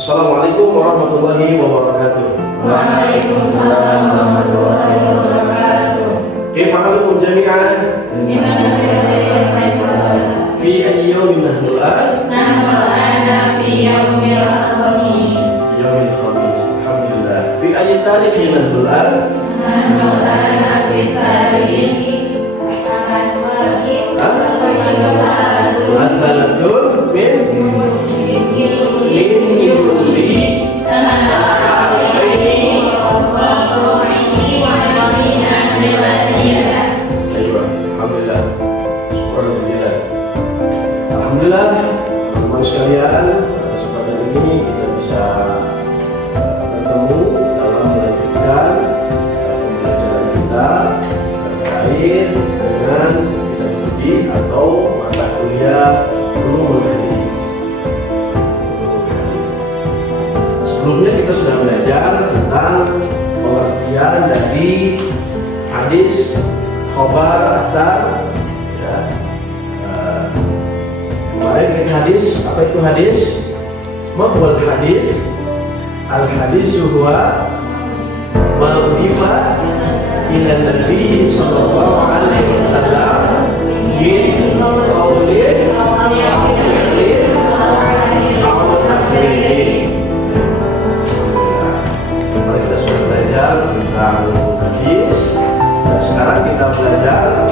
Assalamualaikum warahmatullahi wabarakatuh. Waalaikumsalam warahmatullahi wabarakatuh. Kaifa halukum jami'an? Fi ayyi yawmin nahnu al-an? Nahnu al-ana fi yaumil khamis. Yaumil khamis. Alhamdulillah. Fi ayyi tarikhin nahnu al-an? Nahnu al-ana fi tarikhi Al-thalathun min yuli Alhamdulillah. Alhamdulillah, teman-teman sekalian, pada kesempatan ini kita bisa bertemu dalam melanjutkan pembelajaran kita terkait dengan bidang studi atau mata kuliah ulumul hadis. Sebelumnya kita sudah belajar tentang pengertian dari hadis, khobar, athar. Ya. Kemarin kita hadis, apa itu hadis? Maqwal hadis, al hadis huwa ma udhifa ila nabi sallallahu alaihi wasallam min qawlin aw fi'lin aw taqririn. Kemarin kita sudah belajar tentang hadis, dan sekarang kita belajar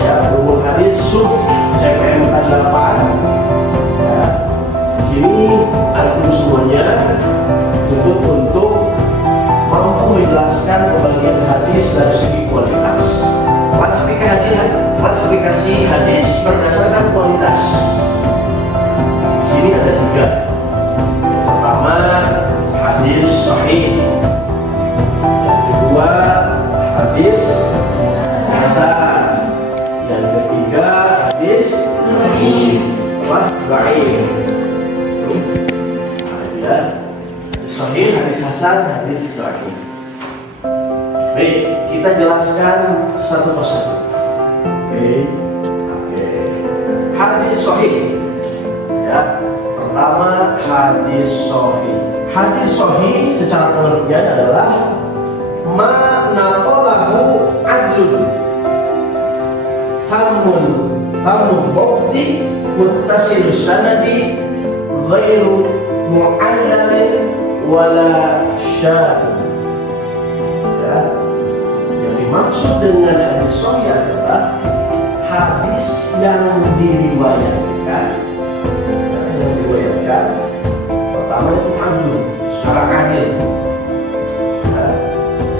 ya ulumul hadis sub CPM 8. Ya, di sini antum semuanya tuntut untuk mampu menjelaskan pembagian hadis dari segi kualitas. Klasifikasi hadis berdasarkan kualitas. Di sini ada 3. Yang pertama hadis sahih. Yang kedua hadis hasan. Yang ketiga hadis dhaif. Ya. Hadis sahih, hadis hasan, hadis dhaif. Baik, kita jelaskan satu persatu. Oke. Hadis sahih. Ya. Pertama hadis sahih. Hadis sahih secara pengertian adalah ma naqalahu adlun tamun bukti muttasilus sanadi ghairu mu'allalin wala syahid. Ya, yang dimaksud dengan hadis sahih adalah hadis yang diriwayatkan. Pertama itu adil, secara adil. Ya.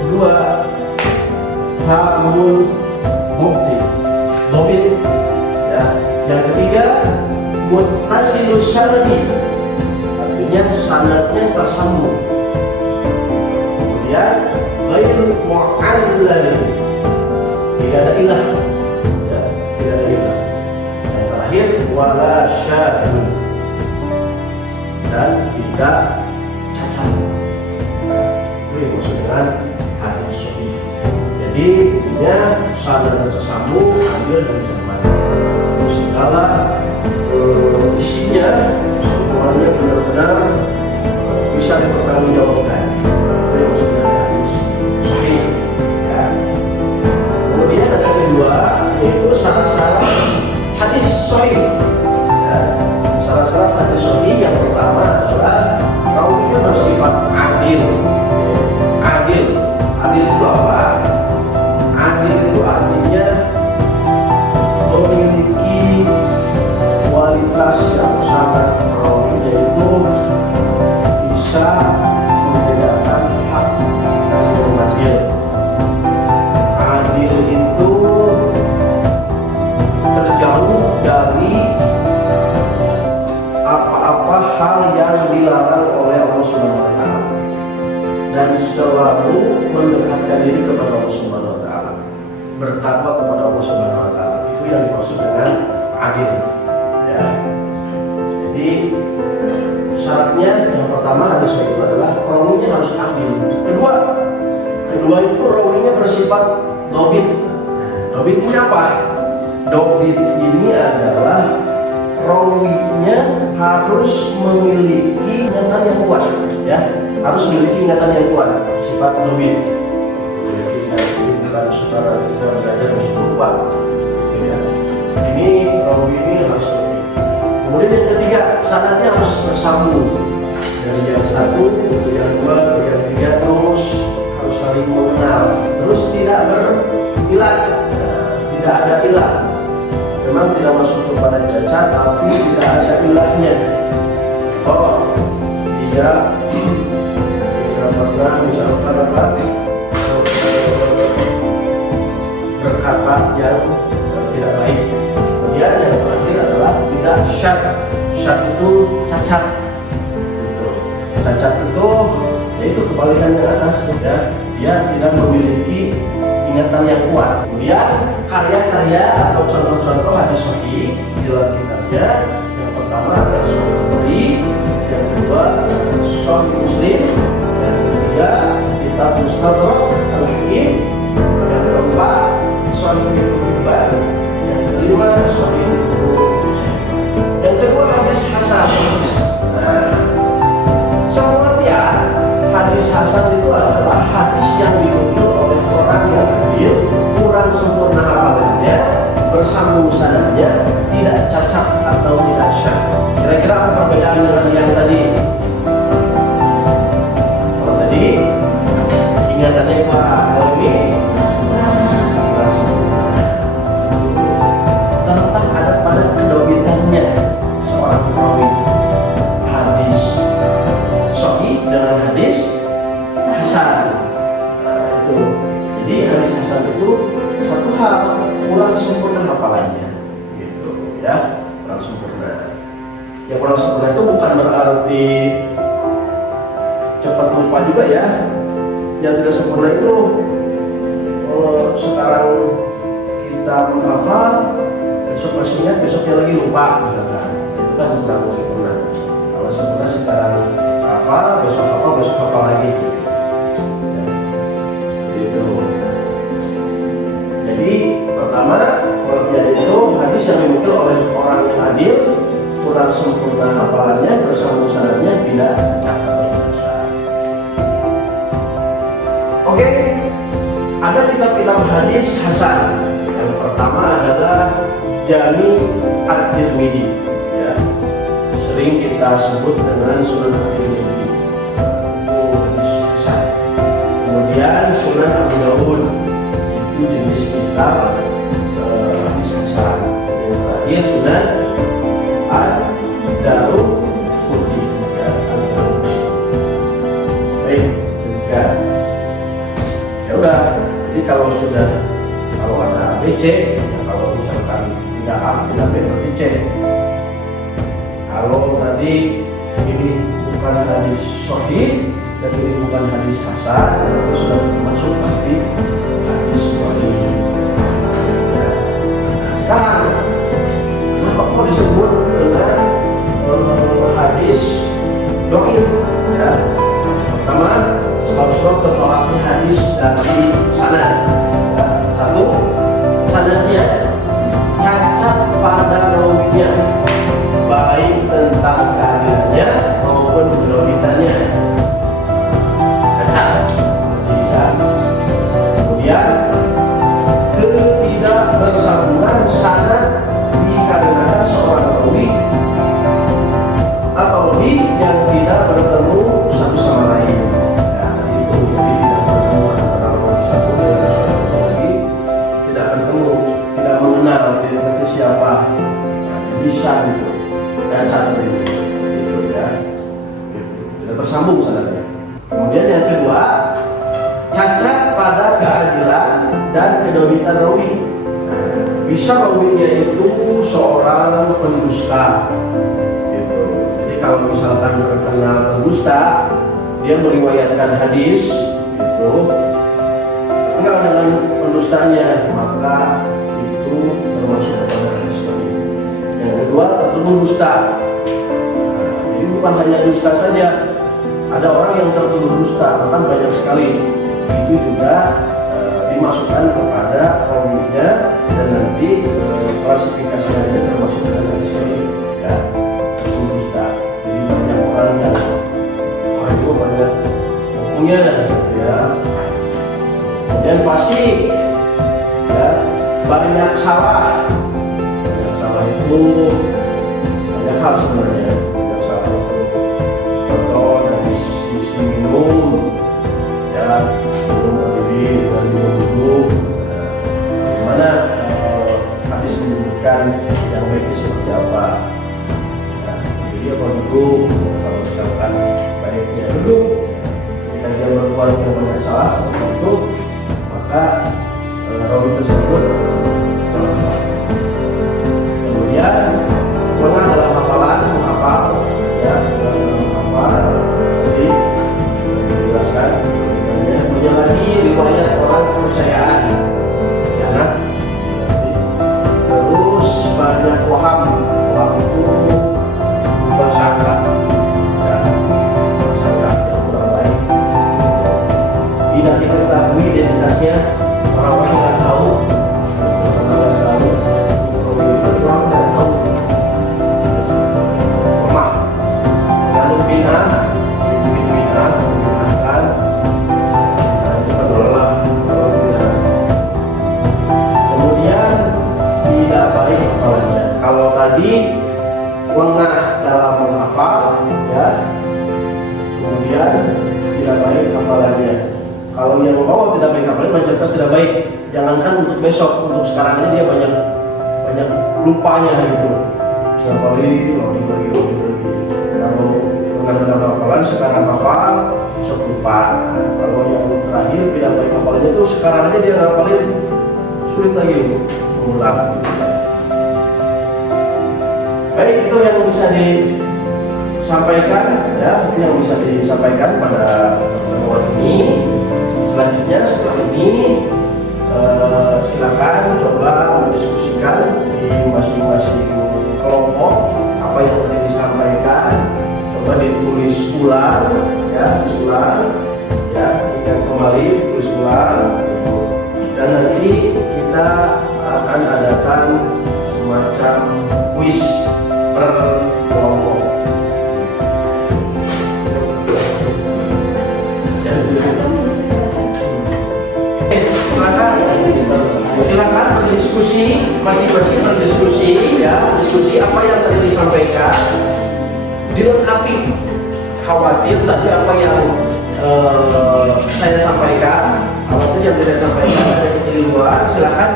Kedua, tamun bukti, dobit. Ya. Yang ketiga, muttasilus sanadi, artinya sanadnya tersambung. Kemudian ghairu mu'allal, tidak ada ilah. Ya, tidak ada ilah. Yang terakhir wala syadud, dan tidak cacat. Itu yang maksud dengan hadis sahih. Jadi intinya sanad tersambung, adil dan cepat. Segala isinya semuanya benar-benar bisa dipertanggungjawabkan. Itu yang maksud dengan hadis sahih. Ya. Kemudian ada kedua, yaitu syarat-syarat hadis sahih. Ya. Syarat-syarat hadis sahih yang pertama adalah rawinya bersifat adil. Adil itu apa? Adil itu artinya memiliki kualitas yang sangat rawi, yaitu bisa membedakan hak dan batil. Adil itu terjauh dari apa-apa hal yang dilarang oleh Allah Subhanahu wa taala dan selalu mendekatkan diri kepada Allah Subhanahu wa taala, bertakwa kepada Allah Subhanahu wa taala. Itu yang dimaksud dengan adil. Ya. Jadi syaratnya yang pertama hadis itu adalah rawinya harus adil. Kedua itu rawinya bersifat dobit. Dobit ini apa? Dobit ini adalah rawinya harus memiliki ingatan yang kuat. memiliki ingatan yang kuat, sifat dobi. Bukan saudara kita belajar harus lupa. Ya. Ini rawi ini harus. Kemudian yang ketiga, sanadnya harus bersambung. Dari yang satu, ke yang dua, ke yang tiga, terus harus saling mengenal. Terus tidak berilah, tidak ada ilah. Memang tidak masuk kepada cacat, tapi tidak ada ilahnya. Oh, dia tidak pernah misalkan apa berkata yang tidak baik. Dia yang terakhir adalah tidak syad. Syad itu cacat. Cacat itu yaitu kebalikan yang atas, ya. Dia tidak memiliki ingatan yang kuat. Kemudian karya-karya atau contoh-contoh hadis sahih di dalam kitabnya, yang pertama ada Sahih Bukhari, yang kedua Sahih Muslim, yang ketiga kitab Mustadrak Al-Hakim, yang keempat Sahih Ibnu Hibban, yang kelima Sahih Ibnu Husain, yang kedua hadis hasan. Nah, pengertian hadis hasan itu adalah hadis yang dinukil oleh orang yang adil, kurang sempurna hafalannya, bersambung sanadnya, tidak cacat atau tidak syad. Kira-kira apa perbedaan dengan yang tadi? Kalau tadi ingatannya kuat, kalau ini kurang sempurna. Terletak ada pada kedobitannya seorang perawi. Hadis sahih dengan hadis hasan. Nah, itu. Jadi hadis hasan itu satu hal kurang sempurna hafalannya, gitu ya, kurang sempurna. Yang kurang sempurna itu bukan berarti cepat lupa juga ya. Yang tidak sempurna itu sekarang kita menghafal, besok masih ingat, besoknya lagi lupa misalkan. Itu kan kurang sempurna. Kalau sempurna sekarang hafal, besok hafal lagi. Gitu. Jadi pertama, pengertian itu hadis yang dinukil oleh orang yang adil, kurang sempurna hafalannya, bersambung sanadnya, tidak cacat atau cacat. Oke, ada kitab-kitab hadis hasan. Yang pertama adalah Jami At-Tirmidzi, ya. Sering kita sebut dengan Sunan At-Tirmidzi. Itu hadis hasan. Kemudian Sunan Abu Dawud, itu jenis kitab hadis hasan. Yang terakhir Sunan Ad-Daruqutni, ya, Ad-Daruqutni. Baik, ya. Ya udah, jadi kalau ada ABC, ya kalau misalkan tidak A, tidak B, berarti C. Kalau tadi ini bukan hadis sahih dan ini bukan hadis hasan, itu sudah termasuk pasti hadis sahih. Ya. Nah, sekarang kenapa kok disebut dengan hadis dhaif? Ya. Pertama, sebab-sebab tertolaknya hadis dari sanad. Ya. Satu, sanadnya cacat pada rawinya, baik tentang keadilannya maupun kedobitannya. Cacat. Bisa. Kemudian ketidakbersambungan sanad dikarenakan seorang rawi atau lebih yang tidak bertemu satu sama lain. Ya, itu jadi tidak bertemu antara rawi satu dengan seorang rawi, tidak bertemu, tidak mengenal, tidak mengerti siapa. Nah, bisa gitu, cacat gitu, ya, tidak bersambung sanadnya. Kemudian yang kedua, cacat pada keadilan dan kedobitan rawi. Bisa rawinya itu seorang pendusta, gitu. Jadi kalau misalkan terkena pendusta, dia meriwayatkan hadis, gitu, terkenal dengan pendustanya, maka itu termasuk dalam hadis sahih. Yang kedua, tertuduh dusta. Jadi bukan hanya dusta saja, ada orang yang tertuduh dusta, bahkan banyak sekali. Itu juga dimasukkan kepada rawinya dan nanti klasifikasinya termasuk dalam hadis sahih, ya, dusta. Jadi banyak orang yang itu banyak kampungnya, ya. Kemudian fasih, ya, banyak sawah. Banyak sawah itu banyak hal sebenarnya. Banyak sawah itu contoh dari sisi minum, ya, minum berdiri dan minum duduk. Bagaimana hadis menyebutkan yang baiknya seperti apa? Ya, berdiri apa duduk? Kalau misalkan baiknya duduk, ketika dia berbuat yang banyak salah seperti itu, maka rawi tersebut kemudian lengah dalam hafalan, menghafal, ya, dalam menghafal. Jadi dijelaskan menyalahi riwayat orang kepercayaan, ya, terus banyak waham itu bersangka, ya, bersangka yang kurang baik, tidak diketahui identitasnya, orang tidak tahu, orang tidak tahu, lemah, lalu bina menggunakan itu adalah orang bina. Kemudian tidak baik hafalannya. Kalau tadi lengah dalam menghafal, ya, kemudian tidak baik hafalannya. Kalau yang tidak baik hafalannya, mayoritas tidak baik. Jangankan untuk besok, untuk sekarang ini dia banyak lupanya gitu. Sekali lagi. Kalau lengah dalam hafalan sekarang hafal, besok lupa. Kalau yang terakhir tidak baik hafalannya itu sekarang aja dia hafalin sulit lagi untuk mengulang. Baik, itu yang bisa disampaikan, ya, itu yang bisa disampaikan pada pertemuan ini. Selanjutnya setelah ini silakan coba mendiskusikan di masing-masing kelompok apa yang tadi disampaikan. Coba ditulis ulang, ya, ingat kembali, tulis ulang, dan nanti kita akan adakan semacam kuis per kelompok. Silakan berdiskusi, masing-masing berdiskusi, ya, diskusi apa yang tadi disampaikan, dilengkapi. Khawatir tadi apa yang saya sampaikan, khawatir yang tidak sampaikan ada di luar, silakan.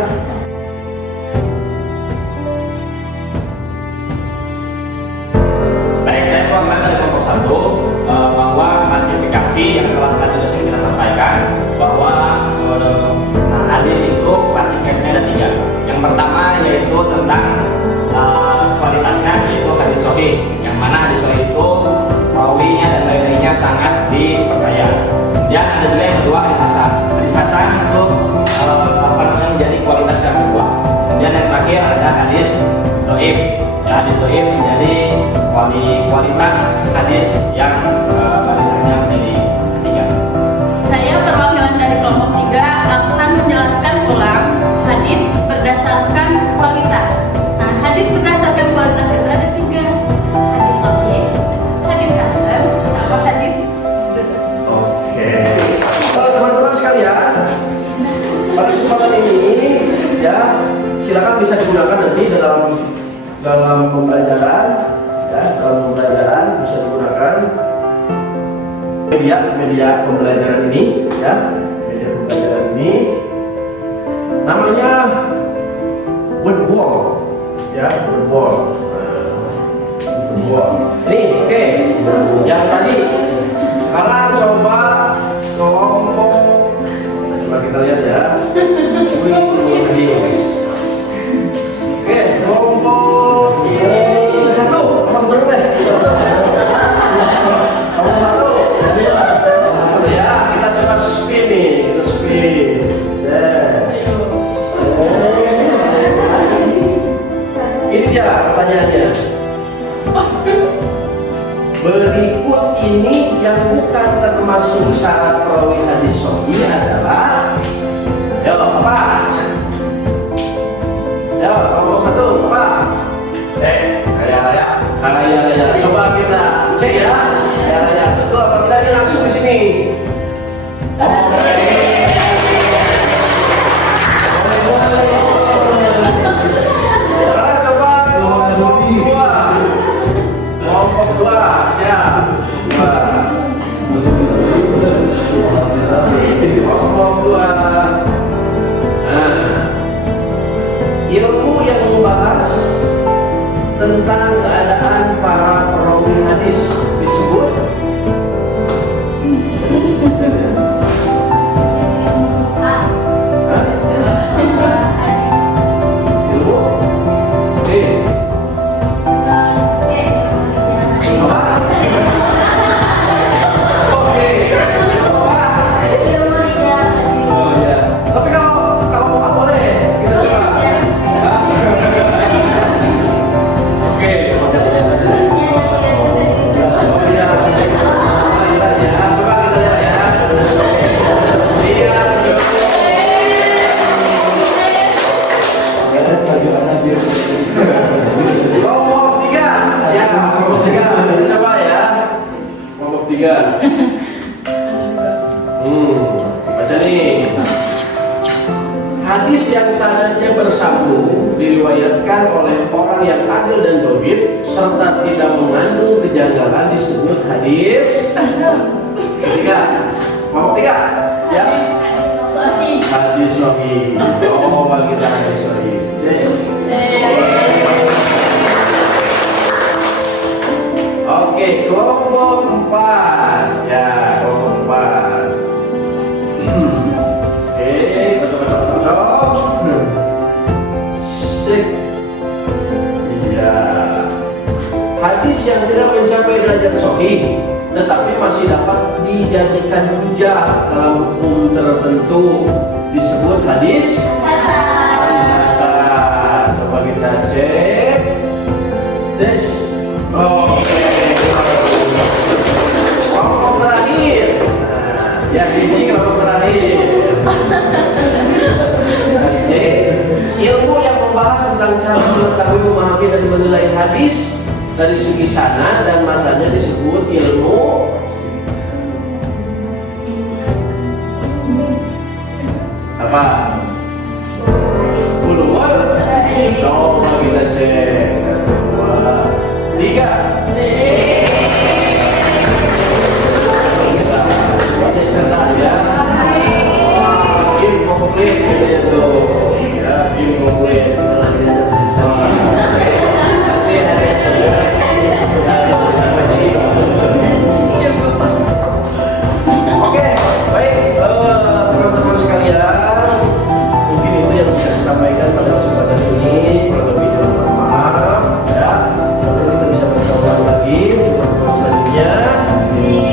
Baik, saya mengatakan dari kelompok 1 bahwa klasifikasi yang telah tadi kita sampaikan bahwa hadis itu klasifikasinya ada 3. Yang pertama yaitu tentang kualitasnya, yaitu hadis sahih, yang mana hadis sahih itu rawinya dan lainnya sangat dipercaya. Kemudian ada juga yang kedua hadis hasan. Hadis hasan itu menjadi kualitas yang kedua. Kemudian yang terakhir ada hadis dhaif. Ya, hadis dhaif menjadi kualitas hadis yang barisannya menjadi 3. Saya perwakilan dari kelompok 3 akan menjelaskan ulang hadis berdasarkan kualitas. Nah, hadis berdasarkan kualitas itu ada 3. Hadis sahih, hadis hasan, sama hadis dhaif. Oke. Teman-teman sekalian, pada kesempatan ini, ya, silakan bisa digunakan nanti dalam pembelajaran, ya, dalam pembelajaran bisa digunakan media pembelajaran ini, ya, media pembelajaran ini namanya word wall, ya, word wall. Nih, oke. Yang tadi, sekarang coba kelompok, coba kita lihat, ya. Kuis hadis. Oke, kelompok ini 1, nomor dulu deh. Nomor 1. Nomor 1, ya. Kita coba spin nih, kita spin. Ini dia pertanyaannya. Berikut ini yang bukan termasuk syarat perawi hadis sahih adalah, ya, apa? Ya, nomor 1 apa? Raya. Coba kita cek, ya. Raya. Betul apa tidak? Ini langsung di sini. tentang keadaan para perawi hadis disebut Hah? Ilmu Oke. Oh ya. Tapi kalau mau nggak boleh, kita coba. Oke. Oh iya. Jelas ya. Coba kita lihat ya. Lihat. Kelompok 3. Ya, kelompok 3. Kita coba ya. Kelompok 3. Baca nih. Hadis yang sanadnya bersambung diriwayatkan oleh orang yang adil dan dhabit serta tidak mengandung kejanggalan disebut hadis. Ketiga, kelompok 3. Ya. Hadis sahih. Coba kita hadis sahih. Oke, kelompok 4. Ya, kelompok 4. Oke, cocok. Sik. Iya. Hadis yang tidak mencapai derajat sahih tetapi masih dapat dijadikan hujah dalam hukum tertentu disebut hadis hasan. Coba kita cek. Des. Oke. Kelompok terakhir. Nah, ya di sini kelompok terakhir. Ilmu yang membahas tentang cara mengetahui, memahami dan menilai hadis dari segi sanad dan matanya disebut ilmu apa? Ulumul. Coba kita cek. 1, 2, 3. Banyak cerdas ya. Game komplit gitu ya tuh. Ya, game komplit. Nanti Oke, baik teman-teman sekalian, mungkin itu yang bisa disampaikan pada kesempatan ini. Kalau lebihnya mohon maaf ya. Lalu kita bisa berkawan lagi di pertemuan selanjutnya.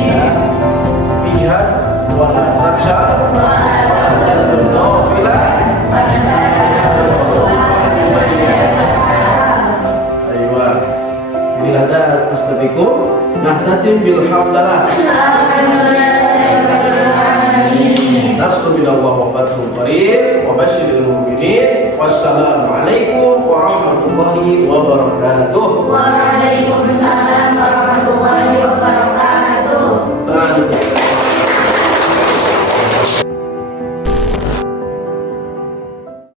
Ya. Pijat, wala raksa, dan bernafilah. Ayo, bila ada astaghfirukum, nahtatim bil hamdalah. Nasru minallah wa fathun qarib wa basyiril mu'minin. Wassalamu alaikum warahmatullahi wabarakatuh.